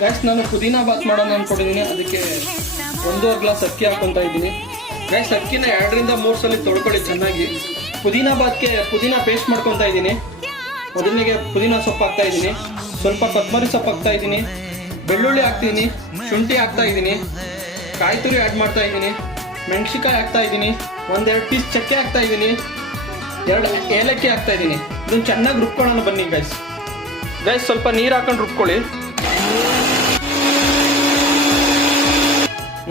Guys ನಾನು ಪುದೀನಾ ಬಾತ್ ಮಾಡೋಣ ಅನ್ಕೊಂಡಿದ್ದೀನಿ. ಅದಕ್ಕೆ 1.5 ಗ್ಲಾಸ್ ಅಕ್ಕಿ ಹಾಕೊತಾ ಇದ್ದೀನಿ. ಗೈಸ್ ಅಕ್ಕಿನ 2 ರಿಂದ 3 ಸಲ ತೊಳ್ಕೊಳ್ಳಿ ಚೆನ್ನಾಗಿ. ಪುದೀನಾ ಬಾತ್ಗೆ ಪುದೀನಾ ಪೇಸ್ಟ್ ಮಾಡ್ಕೊತಾ ಇದ್ದೀನಿ. ಮೊದಲಿಗೆ ಪುದೀನಾ ಸೊಪ್ಪು ಹಾಕ್ತಾ ಇದ್ದೀನಿ, ಸ್ವಲ್ಪ ಕೊತ್ತಂಬರಿ ಸೊಪ್ಪು ಹಾಕ್ತಾ ಇದ್ದೀನಿ, ಬೆಳ್ಳುಳ್ಳಿ ಹಾಕ್ತೀನಿ, ಶುಂಠಿ ಹಾಕ್ತಾ ಇದ್ದೀನಿ, ಕಾಯಿ ತುರಿ ಆ್ಯಡ್ ಮಾಡ್ತಾ ಇದ್ದೀನಿ, ಮೆಣಸಿನ್ಕಾಯಿ ಹಾಕ್ತಾ ಇದ್ದೀನಿ, 1-2 ಪೀಸ್ ಚಕ್ಕೆ ಹಾಕ್ತಾ ಇದ್ದೀನಿ, 2 ಏಲಕ್ಕಿ ಹಾಕ್ತಾ ಇದ್ದೀನಿ. ಇದನ್ನು ಚೆನ್ನಾಗಿ ರುಬ್ಕೊಳ್ಳೋಣ ಬನ್ನಿ ಗೈಸ್. ಸ್ವಲ್ಪ ನೀರು ಹಾಕೊಂಡು ರುಬ್ಕೊಳ್ಳಿ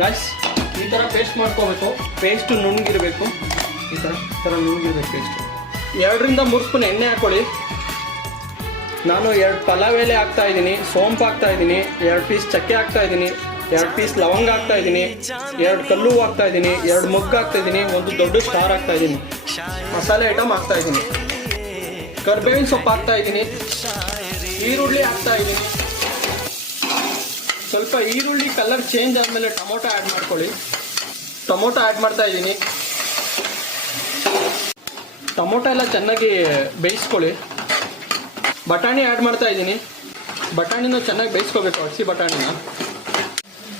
ಗೈಸ್. ಈ ಥರ ಪೇಸ್ಟ್ ಮಾಡ್ಕೋಬೇಕು. ಪೇಸ್ಟ್ ನುಣ್ಣಗಿರಬೇಕು, ಈ ಥರ ನುಣ್ಣಗಿರ್ಬೇಕು ಪೇಸ್ಟ್. 2 ರಿಂದ 3 ಸ್ಪೂನ್ ಎಣ್ಣೆ ಹಾಕೊಳ್ಳಿ. ನಾನು 2 ಪಲಾವ್ ಎಲೆ ಹಾಕ್ತಾ ಇದ್ದೀನಿ, ಸೋಂಪು ಹಾಕ್ತಾ ಇದ್ದೀನಿ, 2 ಪೀಸ್ ಚಕ್ಕೆ ಹಾಕ್ತಾ ಇದ್ದೀನಿ, 2 ಪೀಸ್ ಲವಂಗ ಹಾಕ್ತಾ ಇದ್ದೀನಿ, 2 ಕಲ್ಲು ಹಾಕ್ತಾ ಇದ್ದೀನಿ, 2 ಮೊಗ್ಗು ಹಾಕ್ತಾ ಇದ್ದೀನಿ, 1 ದೊಡ್ಡ ಸ್ಟಾರ್ ಹಾಕ್ತಾ ಇದ್ದೀನಿ. ಮಸಾಲೆ ಐಟಮ್ ಹಾಕ್ತಾ ಇದ್ದೀನಿ. ಕರ್ಬೇವಿನ ಸೊಪ್ಪು ಹಾಕ್ತಾ ಇದ್ದೀನಿ, ಈರುಳ್ಳಿ ಹಾಕ್ತಾ ಇದ್ದೀನಿ. ಸ್ವಲ್ಪ ಈರುಳ್ಳಿ ಕಲರ್ ಚೇಂಜ್ ಆದಮೇಲೆ ಟೊಮೊಟೊ ಆ್ಯಡ್ ಮಾಡ್ಕೊಳ್ಳಿ. ಟೊಮೊಟೊ ಆ್ಯಡ್ ಮಾಡ್ತಾ ಇದ್ದೀನಿ. ಟೊಮೊಟೊ ಎಲ್ಲ ಚೆನ್ನಾಗಿ ಬೇಯಿಸ್ಕೊಳ್ಳಿ. ಬಟಾಣಿ ಆ್ಯಡ್ ಮಾಡ್ತಾ ಇದ್ದೀನಿ. ಬಟಾಣಿನ ಚೆನ್ನಾಗಿ ಬೇಯಿಸ್ಕೋಬೇಕು, ಹಸಿ ಬಟಾಣಿನ.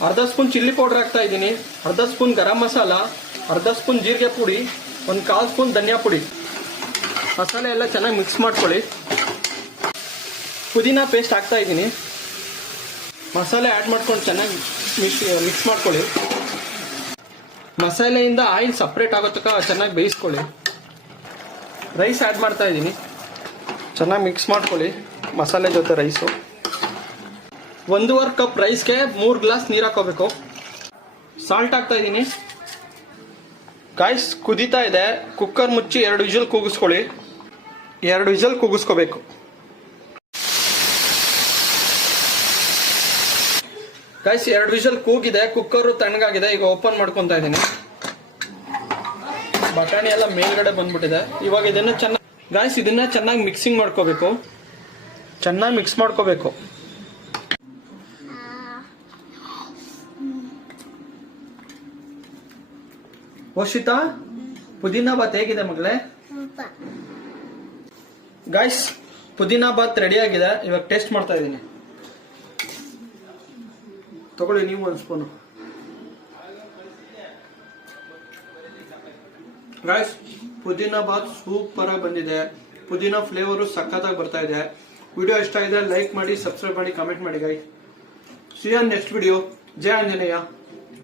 1/2 ಸ್ಪೂನ್ ಚಿಲ್ಲಿ ಪೌಡ್ರ್ ಹಾಕ್ತಾ ಇದ್ದೀನಿ, 1/2 ಸ್ಪೂನ್ ಗರಂ ಮಸಾಲ, 1/2 ಸ್ಪೂನ್ ಜೀರಿಗೆ ಪುಡಿ, 1/4 ಸ್ಪೂನ್ ಧನಿಯಾ ಪುಡಿ. ಮಸಾಲೆ ಎಲ್ಲ ಚೆನ್ನಾಗಿ ಮಿಕ್ಸ್ ಮಾಡ್ಕೊಳ್ಳಿ. ಪುದೀನಾ ಪೇಸ್ಟ್ ಹಾಕ್ತಾ ಇದ್ದೀನಿ. ಮಸಾಲೆ ಆ್ಯಡ್ ಮಾಡ್ಕೊಂಡು ಚೆನ್ನಾಗಿ ಮಿಕ್ಸ್ ಮಾಡ್ಕೊಳ್ಳಿ. ಮಸಾಲೆಯಿಂದ ಆಯಿಲ್ ಸಪ್ರೇಟ್ ಆಗೋ ತನಕ ಚೆನ್ನಾಗಿ ಬೇಯಿಸ್ಕೊಳ್ಳಿ. ರೈಸ್ ಆ್ಯಡ್ ಮಾಡ್ತಾ ಇದ್ದೀನಿ. ಚೆನ್ನಾಗಿ ಮಿಕ್ಸ್ ಮಾಡ್ಕೊಳ್ಳಿ ಮಸಾಲೆ ಜೊತೆ ರೈಸು. 1.5 ಕಪ್ ರೈಸ್ಗೆ 3 ಗ್ಲಾಸ್ ನೀರು ಹಾಕೋಬೇಕು. ಸಾಲ್ಟ್ ಹಾಕ್ತಾ ಇದ್ದೀನಿ. ಗೈಸ್ ಕುದೀತಾ ಇದೆ. ಕುಕ್ಕರ್ ಮುಚ್ಚಿ 2 ವಿಷಲ್ ಕೂಗಿಸ್ಕೊಳ್ಳಿ. 2 ವಿಷಲ್ ಕೂಗಿಸ್ಕೋಬೇಕು. ಗೈಸ್ 2 ವಿಷಲ್ ಕೂಗಿದೆ. ಕುಕ್ಕರು ತಣ್ಣಗಾಗಿದೆ. ಈಗ ಓಪನ್ ಮಾಡ್ಕೊತಾ ಇದ್ದೀನಿ. ಬಟಾಣಿ ಎಲ್ಲ ಮೇಲ್ಗಡೆ ಬಂದ್ಬಿಟ್ಟಿದೆ. ಇವಾಗ ಇದನ್ನ ಚೆನ್ನಾಗಿ ಮಿಕ್ಸಿಂಗ್ ಮಾಡ್ಕೋಬೇಕು. ಚೆನ್ನಾಗಿ ಮಿಕ್ಸ್ ಮಾಡ್ಕೋಬೇಕು. ವರ್ಷಿತಾ, ಪುದೀನಾ ಬಾತ್ ಹೇಗಿದೆ ಮಗಳೇ? ಗೈಸ್ ಪುದೀನಾ ಬಾತ್ ರೆಡಿ ಆಗಿದೆ. ಇವಾಗ ಟೇಸ್ಟ್ ಮಾಡ್ತಾ ಇದ್ದೀನಿ. ತಗೊಳ್ಳಿ ನೀವು 1 ಸ್ಪೂನು. ಗೈಸ್ ಪುದೀನಾ ಬಾತ್ ಸೂಪರ್ ಆಗಿ ಬಂದಿದೆ. ಪುದೀನಾ ಫ್ಲೇವರು ಸಖತ್ತಾಗಿ ಬರ್ತಾ ಇದೆ. ವಿಡಿಯೋ ಇಷ್ಟ ಆಗಿದೆ ಲೈಕ್ ಮಾಡಿ, ಸಬ್ಸ್ಕ್ರೈಬ್ ಮಾಡಿ, ಕಮೆಂಟ್ ಮಾಡಿ guys. See you next video. ಜೈ ಆಂಜನೇಯ.